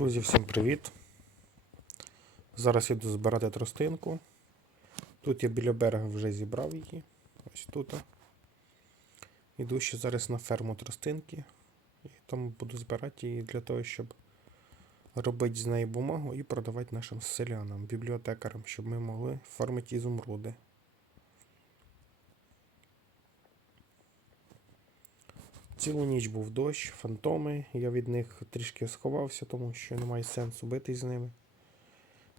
Друзі, всім привіт! Зараз іду збирати тростинку. Тут я біля берега вже зібрав її. Ось тут. Іду ще зараз на ферму тростинки. І там буду збирати її для того, щоб робити з неї бумагу і продавати нашим селянам, бібліотекарам, щоб ми могли фармити ізумруди. Цілу ніч був дощ, фантоми. Я від них трішки сховався, тому що немає сенсу битись з ними,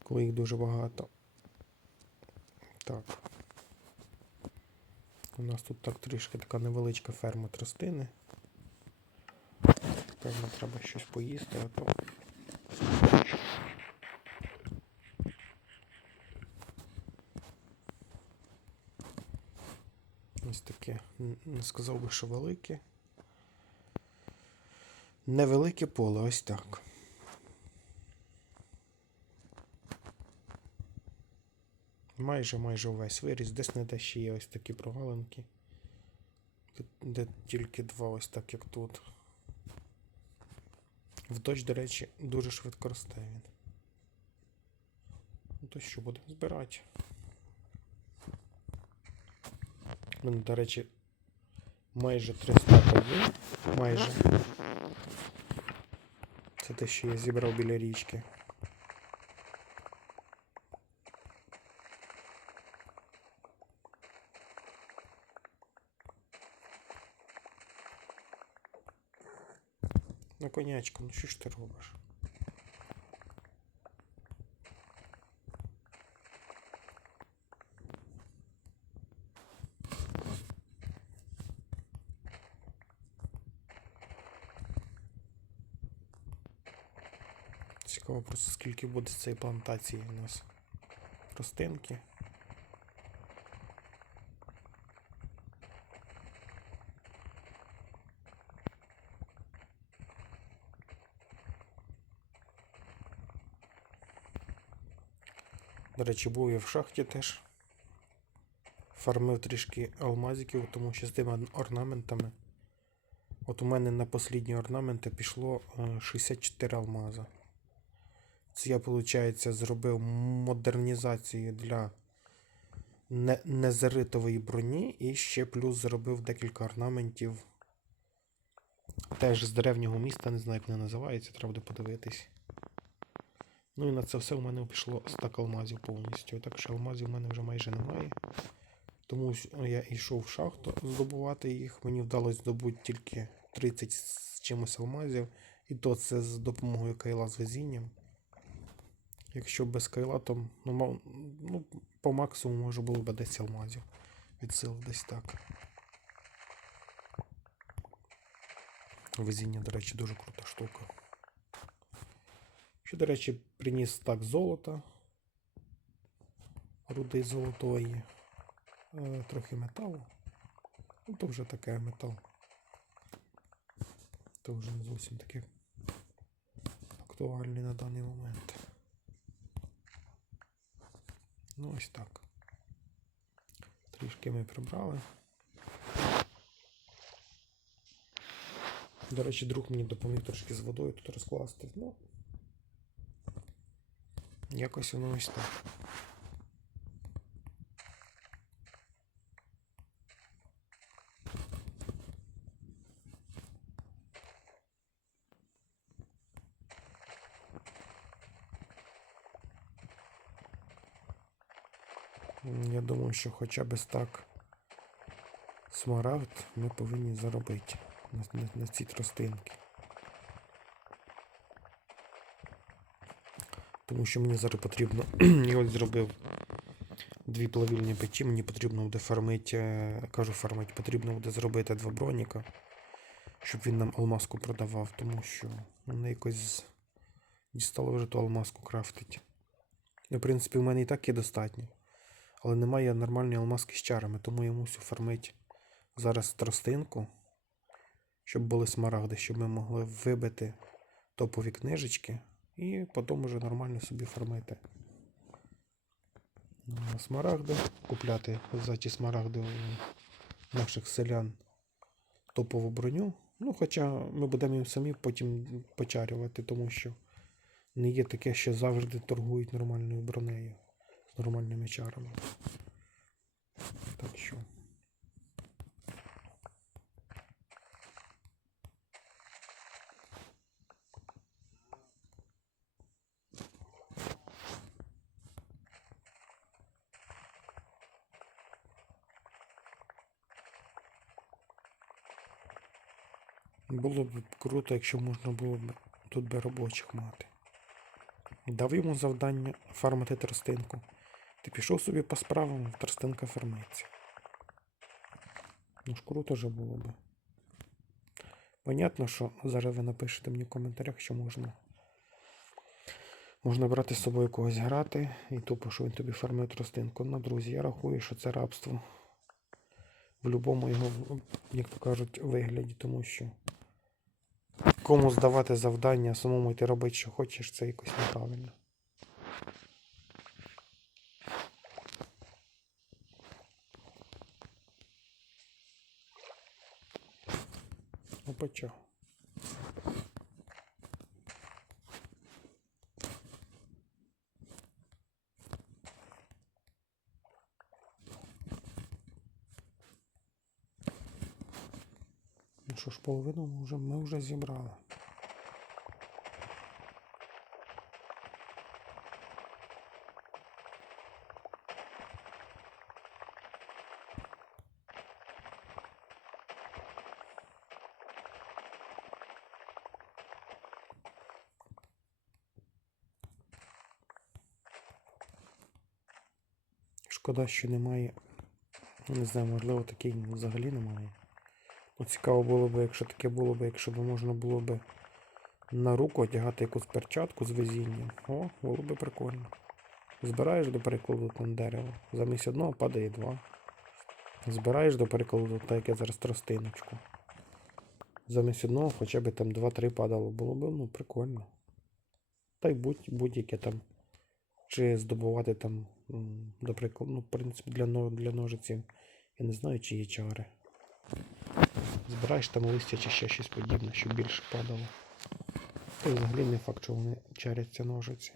коли їх дуже багато. Так. У нас тут так трішки така невеличка ферма тростини. Певно, треба щось поїсти, а то. Ось таке. Не сказав би, що велике. Невелике поле, ось так. Майже майже увесь виріс. Десь не де ще є ось такі прогалинки. Де, тільки два, ось так, як тут. В дощ, до речі, дуже швидко росте він. Ну то що, будемо збирати. Мене, до речі, майже 300 є. Майже. Це те, що я зібрав біля річки. Ну, конячка, ну що ж ти робиш? Цікаво просто скільки буде з цієї плантації у нас ростинки. До речі, був я в шахті теж. Фармив трішки алмазиків, тому що з тими орнаментами. От у мене на послідні орнаменти пішло е, 64 алмаза. Це я, виходить, зробив модернізацію для не- незаритової броні і ще плюс зробив декілька орнаментів. Теж з древнього міста, не знаю, як вони називаються, треба буде подивитись. Ну і на це все у мене пішло стак алмазів повністю. Так що алмазів у мене вже майже немає. Тому я йшов в шахту здобувати їх. Мені вдалося здобути тільки 30 з чимось алмазів. І то це з допомогою кайла з везінням. Якщо без кайла, то ну, ну, по максимуму може було б 10 алмазів. Від сил десь так. Везіння, до речі, дуже крута штука. Ще, до речі, приніс так золота. Руди золотої. Е, трохи металу. Ну, то вже таке метал. То вже не зовсім таке актуальний на даний момент. Ну, ось так. Трішки ми прибрали. До речі, друг мені допоміг трошки з водою тут розкласти. Ну, якось воно ось так. М, Я думаю, що хоча б так смарагд ми повинні заробити на, на, на ці тростинки. Тому що мені зараз потрібно. Я ось зробив дві плавільні печі, мені потрібно буде фармити, е, кажу фармити, потрібно буде зробити два броніка, щоб він нам алмазку продавав, тому що мене якось дістало вже ту алмазку крафтить. І, в принципі, в мене і так є достатньо. Але немає нормальної алмазки з чарами, тому я мусю фармити зараз тростинку, щоб були смарагди, щоб ми могли вибити топові книжечки і потім уже нормально собі фармити. Смарагди, купляти за ті смарагди у наших селян топову броню. Ну, хоча ми будемо їм самі потім почарювати, тому що Не є таке, що завжди торгують нормальною бронею. З нормальними чарами. Так що. Було б круто, якщо можна було б тут би робочих мати. Дав йому завдання фармити тростинку. Ти пішов собі по справам, тростинка фармиться. Ну ж круто же було би. Понятно, що зараз ви напишете мені в коментарях, що можна. Можна брати з собою когось грати і тупо, що він тобі фармує тростинку. Ну, друзі, я рахую, що це рабство. В будь-якому його, як то кажуть, вигляді, тому що кому здавати завдання, самому йти робити, що хочеш, це якось неправильно. Опача. Ну що ж, половину ми вже, ми вже зібрали. Шкода, що немає. Не знаю, можливо, такий взагалі немає. Ну, цікаво було б, якщо таке було б, якщо б можна було б на руку одягати якусь перчатку з везінням. О, було б прикольно. Збираєш, до прикладу, там дерево. Замість одного падає два. Збираєш, до прикладу, так як я зараз тростиночку. Замість одного хоча б там 2-3 падало. Було б ну, прикольно. Та й будь, будь-яке там. Чи здобувати там, до прикладу, ну, в принципі, для, для ножиців. Я не знаю, чи є чари. Збираєш там листя чи ще щось подібне, щоб більше падало. Та взагалі не факт, що вони чаряться ножиці.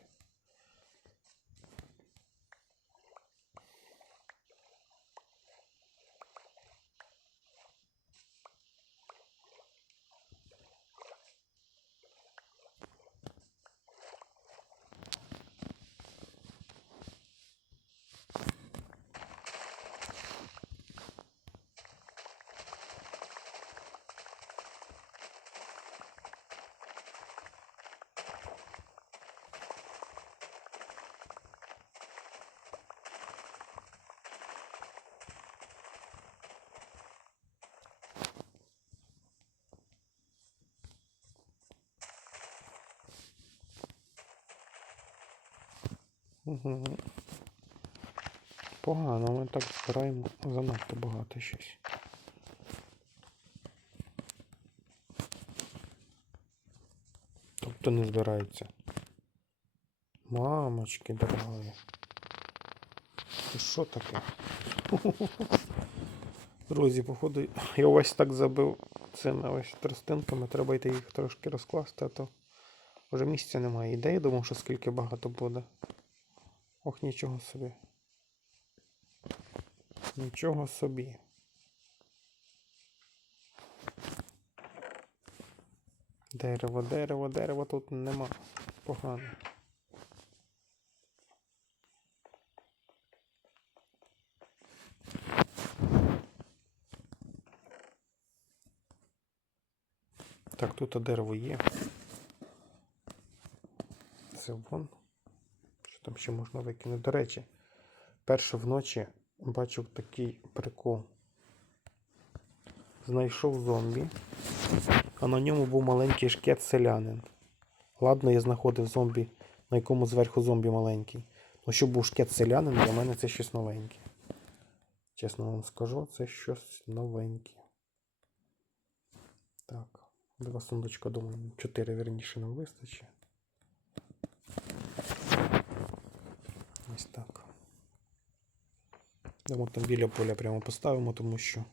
Угу. Погано, ми так збираємо занадто багато щось. Тобто не збираються. Мамочки дорогі. Що таке? Друзі, походу, я ось так забив цими ось тростинками, треба йти їх трошки розкласти, а то вже місця немає. Ідеї думав, що скільки багато буде. Ох, нічого собі. Нічого собі. Дерево, дерево, дерево тут нема. Погано. Так, тут дерево є. Це вон. Там ще можна викинути? До речі, перше вночі бачив такий прикол. Знайшов зомбі, а на ньому був маленький шкет селянин. Ладно, я знаходив зомбі, на якому зверху зомбі маленький. Ну, щоб був шкет селянин, для мене це щось новеньке. Чесно вам скажу, це щось новеньке. Так, два сундучка, думаю, чотири вірніше нам вистачить. Ось так. Дамо там біля поля прямо поставимо, тому що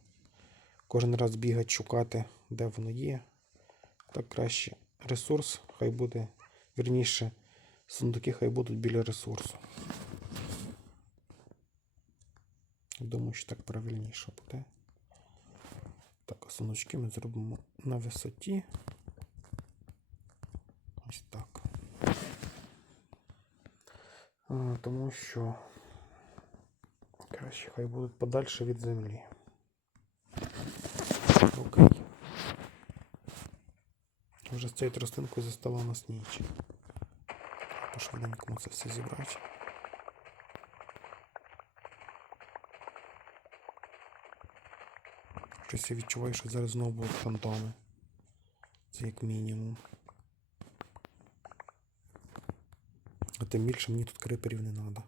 кожен раз бігати, шукати, де воно є. Так краще ресурс, хай буде. Вірніше, Сундуки хай будуть біля ресурсу. Думаю, що так правильніше буде. Так, а сундучки ми зробимо на висоті. Ось так. А, тому що краще хай будуть подальше від землі. Окей. Вже з цією тростинкою застала нас ніч. По швиденькому це все зібрати. Щось я відчуваю, що зараз знову будуть фантоми. Це як мінімум. Тим більше мені тут криперів не треба.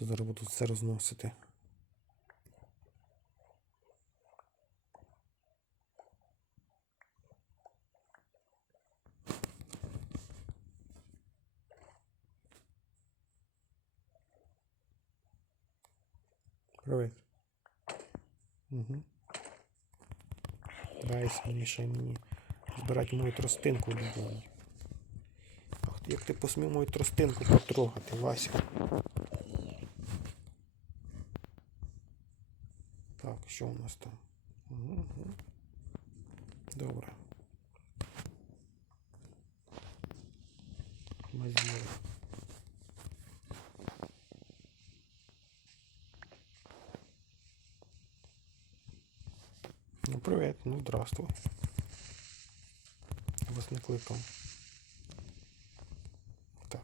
Зараз буду все розносити. Привіт. Угу. Дайся, не мені збирати мою тростинку любую. Як ти посмів мою тростинку потрогати, Вася. Так, що у нас там? Угу. Добре. Мазіла. Ну, привіт, ну здравствуй. Я вас не кликав. Так.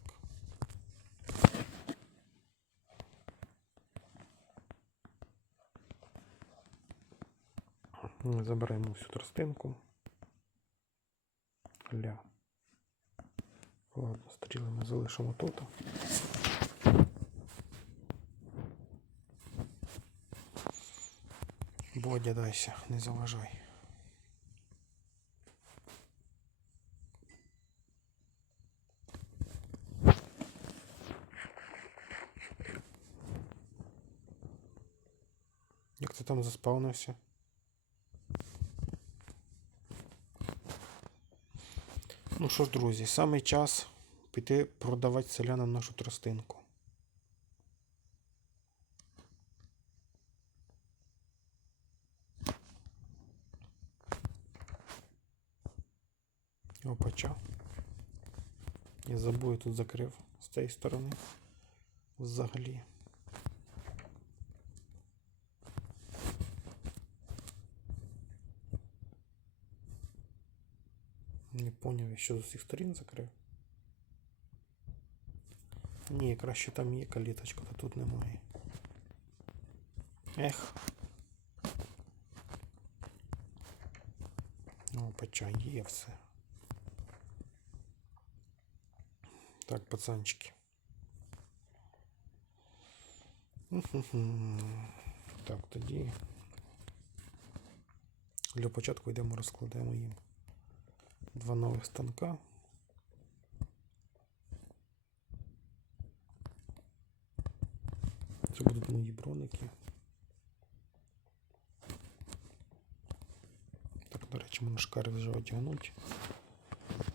Забираємо всю тростинку. Ля. Ладно, стріли ми залишимо тут. Бодя, дайся, не заважай. Як ти там заспавнився? Ну що ж, друзі, саме час піти продавати селянам нашу тростинку. Опача. Я забув, я тут закрив з цієї сторони. Взагалі. Не поняв, я що з усіх сторін закрив. Ні, краще там є каліточка, та тут немає. Ех. Ну, поча є все. Так, пацанчики. Так, тоді. Для початку йдемо розкладемо їм два нових станка. Це будуть мої броники. Так, до речі, мене шкари вже одягнуть.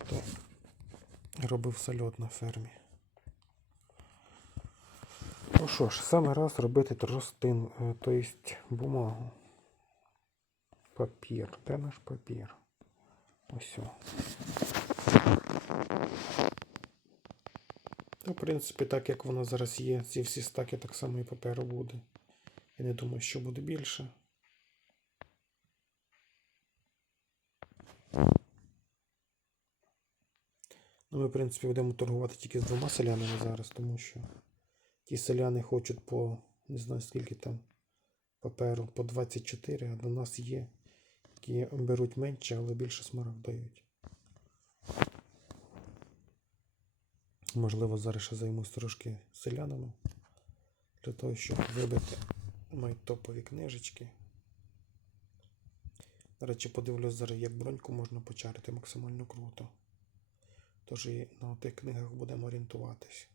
То робив сальот на фермі. Ну що ж, саме раз робити тростин, то есть бумагу. Папір. Де наш папір? Ось. Ну, в принципі, так як воно зараз є, ці всі стаки так само і паперу буде. Я не думаю, що буде більше. Ну, ми, в принципі, будемо торгувати тільки з двома селянами зараз, тому що ті селяни хочуть по не знаю скільки там паперу, по 24, а до нас є, які беруть менше, але більше смарок дають. Можливо, зараз ще займусь трошки селянами для того, щоб вибити мої топові книжечки. До речі, подивлюсь зараз, як броньку можна почарити максимально круто. Тож і на тих книгах будемо орієнтуватись.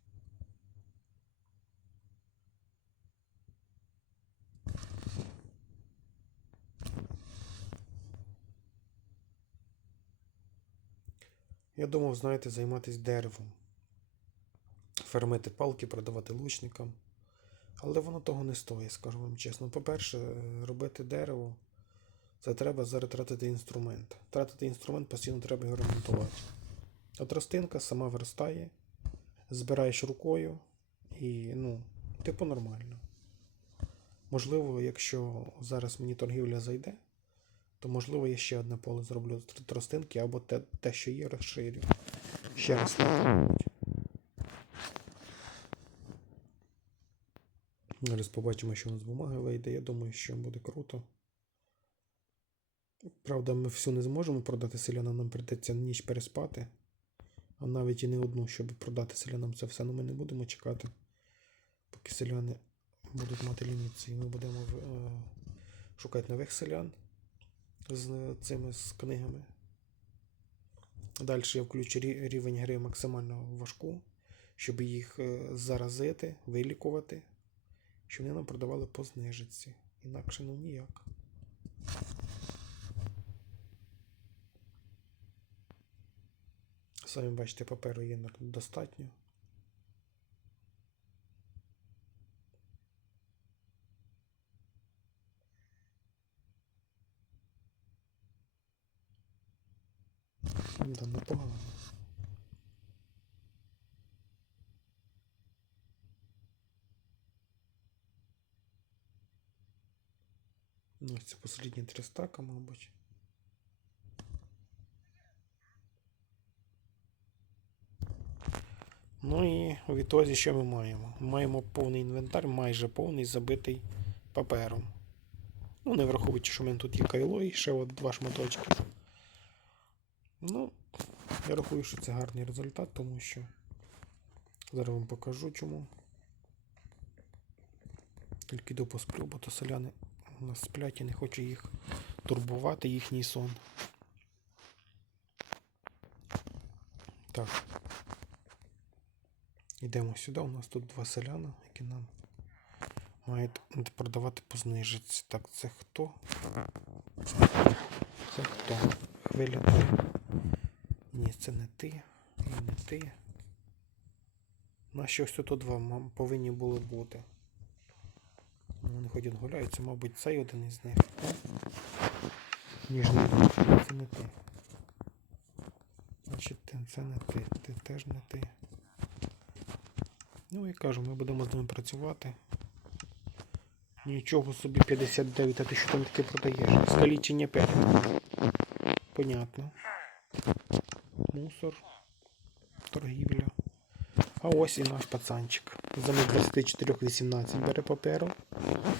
Я думав, знаєте, займатися деревом. фермити палки, продавати лучникам. Але воно того не стоїть, скажу вам чесно. По-перше, робити дерево, це треба зараз тратити інструмент. Тратити інструмент постійно треба його ремонтувати. От рослинка сама виростає, збираєш рукою і, ну, типу нормально. Можливо, якщо зараз мені торгівля зайде, то можливо я ще одне поле зроблю з тростинки або те, те що є, розширю. Ще раз спробують. Зараз побачимо, що у нас з бумаги вийде. Я думаю, що буде круто. Правда, ми всю не зможемо продати селянам, нам прийдеться ніч переспати. А навіть і не одну, щоб продати селянам це все, але ми не будемо чекати, поки селяни будуть мати ліміт. І ми будемо е, шукати нових селян з цими з книгами. Далі я включу рівень гри максимально важку, щоб їх е, заразити, вилікувати, щоб вони нам продавали по знижці. Інакше ну ніяк. Самі бачите, паперу є достатньо. Да, непогано. Ну, це послідні три стака, мабуть. Ну і у відтозі що ми маємо? Маємо повний інвентар, майже повний, забитий папером. Ну, не враховуючи, що в мене тут є кайло і ще от два шматочки. Ну, я рахую, що це гарний результат, тому що зараз вам покажу чому. Тільки йду посплю, бо то селяни у нас сплять і не хочу їх турбувати, їхній сон. Так. Йдемо сюди. У нас тут два селяна, які нам мають продавати по знижці. Так, це хто? Це хто? Хвиля. Ні, це не ти. Не ти. Наші ось тут два повинні були бути. Ну, Вони ходять гуляються, мабуть, цей один із них. Ніжний друг, це не ти. Значить, це не ти. Ти теж не ти. Ну і кажу, ми будемо з ними працювати. Нічого собі 59, а ти що там таке продаєш? Скалічення 5. Понятно. Мусор. Торгівля. А ось і наш пацанчик. Замість 24-18 бере паперу.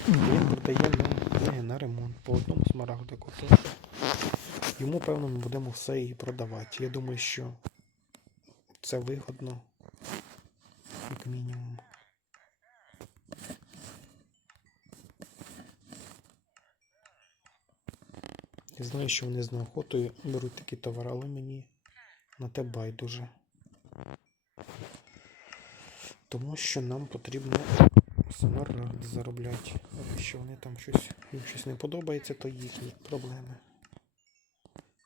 І він продає нам на ремонт по одному смарагдику. Йому, певно, ми будемо все і продавати. Я думаю, що це вигодно, як мінімум. Я знаю, що вони з неохотою беруть такі товари, але мені на те байдуже. Тому що нам потрібно смарагд заробляти. Якщо вони там щось, їм щось не подобається, то їхні проблеми.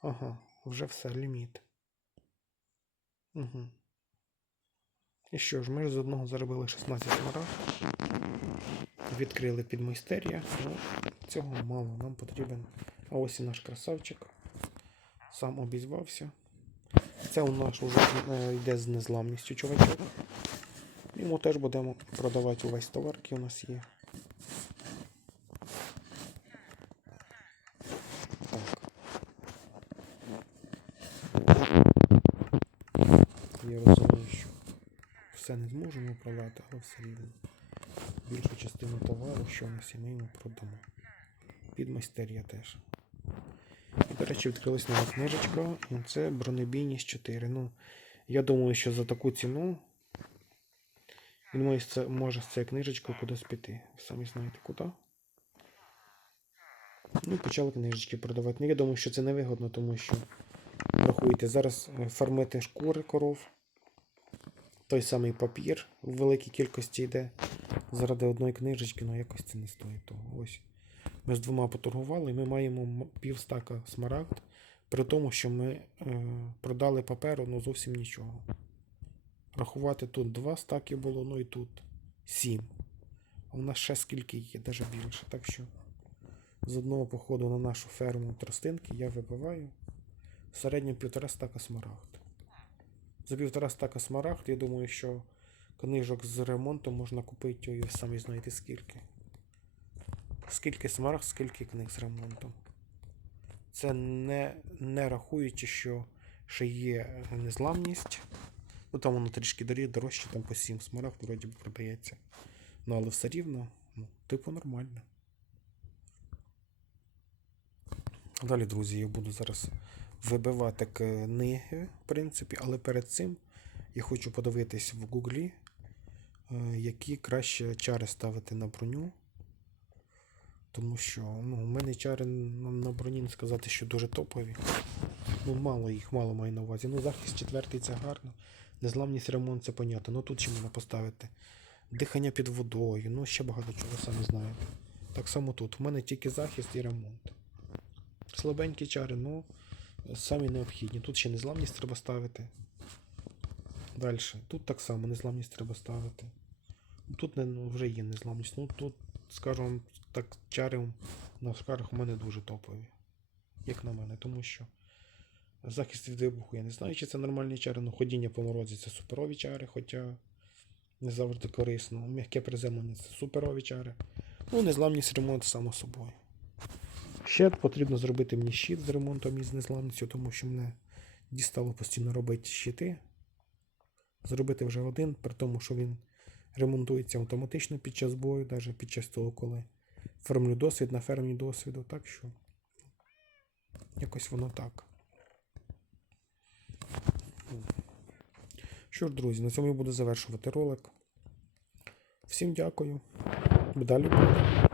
Ага, вже все, ліміт. Угу. І що ж, ми ж з одного заробили 16 смарагд. Відкрили підмайстерія. Ну, цього мало, нам потрібен. А ось і наш красавчик. Сам обізвався. Це у нас вже е, йде з незламністю чувачок. Йому теж будемо продавати увесь товар, який у нас є. Так. Я розумію, що все не зможемо продати, але все рівно. Більшу частину товару, що ми йому продамо. Під майстерія теж. І, до речі, відкрилась нова книжечка, і це бронебійність 4. Ну, я думаю, що за таку ціну він може, з цією книжечкою кудись піти. Самі знаєте куди. Ну почали книжечки продавати. Ну, я думаю, що це невигодно, тому що, рахуйте, зараз е, фармити шкури коров. Той самий папір в великій кількості йде. Заради одної книжечки, ну якось це не стоїть того. Ось. Ми з двома поторгували, і ми маємо півстака смарагд, при тому, що ми е, продали паперу ну зовсім нічого. Рахувати тут два стаки було, ну і тут сім. А у нас ще скільки є, навіть більше. Так що з одного походу на нашу ферму тростинки я вибиваю в середньому півтора стака смарагд. За півтора стака смарагд, я думаю, що книжок з ремонту можна купити, і самі знаєте скільки. Скільки смарагд, скільки книг з ремонтом. Це не, не рахуючи, що ще є незламність. Ну там воно трішки дорожче, там по 7 смарагд вроді би продається. Ну, але все рівно, ну, типу нормально. Далі, друзі, я буду зараз вибивати книги, в принципі, але перед цим я хочу подивитись в гуглі, е, які краще чари ставити на броню. Тому що ну, у мене чари на, броні не сказати, що дуже топові. Ну, мало їх, мало маю на увазі. Ну, захист четвертий це гарно. Незламність ремонт це понятно. Ну тут ще можна поставити. Дихання під водою, ну ще багато чого самі знаєте. Так само тут. У мене тільки захист і ремонт. Слабенькі чари, ну, самі необхідні. Тут ще незламність треба ставити. Далі. Тут так само незламність треба ставити. Тут не, ну, вже є незламність. Ну тут, скажу так, чари на скарах у мене дуже топові. Як на мене, тому що захист від вибуху я не знаю, чи це нормальні чари, ну ходіння по морозі це суперові чари, хоча не завжди корисно. М'яке приземлення це суперові чари. Ну, незламність ремонт, само собою. Ще потрібно зробити мені щит з ремонтом і з незламністю, тому що мене дістало постійно робити щити. Зробити вже один, при тому, що він ремонтується автоматично під час бою, навіть під час того, коли формлю досвід на фермі досвіду. Так що якось воно так. Що ж, друзі, на цьому я буду завершувати ролик. Всім дякую. Далі буде.